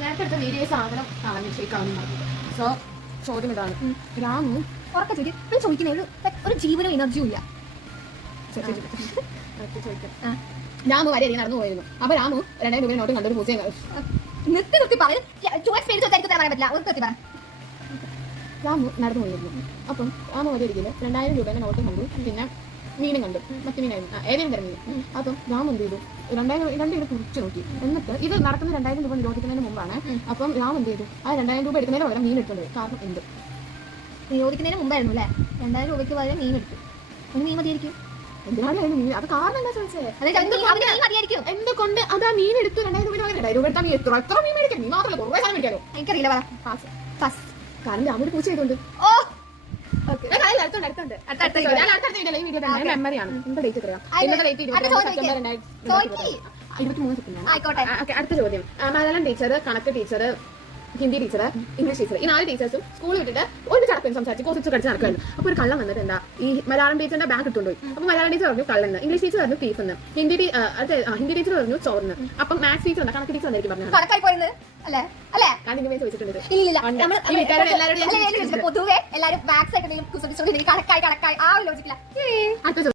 നേരത്തെ എടുത്ത വീഡിയോ സാധനം കളഞ്ഞു സോ ചോദ്യം ഇതാണ്. രാമു ഉറക്ക ചോദിക്കും ചോദിക്കുന്ന ഒരു ജീവനോ എനർജിയും ഇല്ല. രാമു വരെ നടന്നു പോയിരുന്നു. അപ്പൊ രാമു 2000 രൂപ നോട്ട് കണ്ടൊരു പൂജയും നിർത്തി പറയും. രാമു നടന്നു പോയിരുന്നു. അപ്പം രാമു വരെ ഇരിക്കില്ല 2000 രൂപേന്റെ നോട്ട് കണ്ടു, പിന്നെ മീനും കണ്ടു, മറ്റു മീനായിരുന്നു ഏതെങ്കിലും തരം മീൻ. അപ്പം രാമു എന്ത് ചെയ്തു, 2000 കുറിച്ച് നോക്കി. എന്നിട്ട് ഇത് നടക്കുന്ന 2000 രൂപ നിരോധിക്കുന്നതിന് മുമ്പാണ്. അപ്പം രാമു എന്ത് ചെയ്തു, ആ 2000 രൂപ എടുക്കുന്നതിന് പകരം മീൻ എടുക്കുന്നത്. കാരണം എന്ത്? നിരോധിക്കുന്നതിന് മുമ്പായിരുന്നു അല്ലേ 2000 രൂപയ്ക്ക് പകരം മീൻ എടുത്തു. മീൻ മതിയായിരിക്കും. എന്തിനാണ് മീൻ? അത് കാരണം എന്താ ചോദിച്ചത്? എന്തുകൊണ്ട് അതാ മീൻ എടുത്തു 2000 രൂപ 2000 രൂപ എടുത്താൽ മീൻ എത്ര മീൻ മേടിക്കാം? നീ മാത്രമല്ല കുറേ സാധനം മേടിക്കാലോ. എനിക്കറിയില്ല. കാരണം രാമു പൂച്ച ചെയ്തോണ്ട് മെമ്മറിയാണ്. എന്താ ഡേറ്റ് എത്രയാ? ഇന്നത്തെ ഡേറ്റ് 23 സെപ്റ്റംബർ. അടുത്ത ചോദ്യം. മലയാളം ടീച്ചർ, കണക്ക് teacher, Hindi teacher, English teacher, ഈ 4 ടീച്ചേഴ്സും സ്കൂൾ വിട്ടിട്ട് ഒരു ചടക്കും സംസാരിച്ച് കോസിച്ച് കടിച്ച് നടക്കുമായിരുന്നു. അപ്പൊ ഒരു കള്ളം വന്നിട്ട് എന്താ, ഈ മലയാളം ടീച്ചറിന്റെ ബാഗ് ഇട്ടുകൊണ്ടുപോയി. അപ്പൊ മലയാളം ടീച്ചർ പറഞ്ഞു കള്ളന്ന്, ഇംഗ്ലീഷ് ടീച്ചർ പറഞ്ഞു തീഫെന്ന്, ഹിന്ദി ടീച്ചർ പറഞ്ഞു ചോറിന്. അപ്പം മാത്സ് ടീച്ചർ കണക്ക് ടീച്ചർ വന്നിരിക്കും പറഞ്ഞു. ചോദിച്ചിട്ടുണ്ട്. പൊതുവെ എല്ലാവരും ബാക്സ് ആയിട്ട് കണക്കായി ആ ഒരു ലോജിക്കില്ല.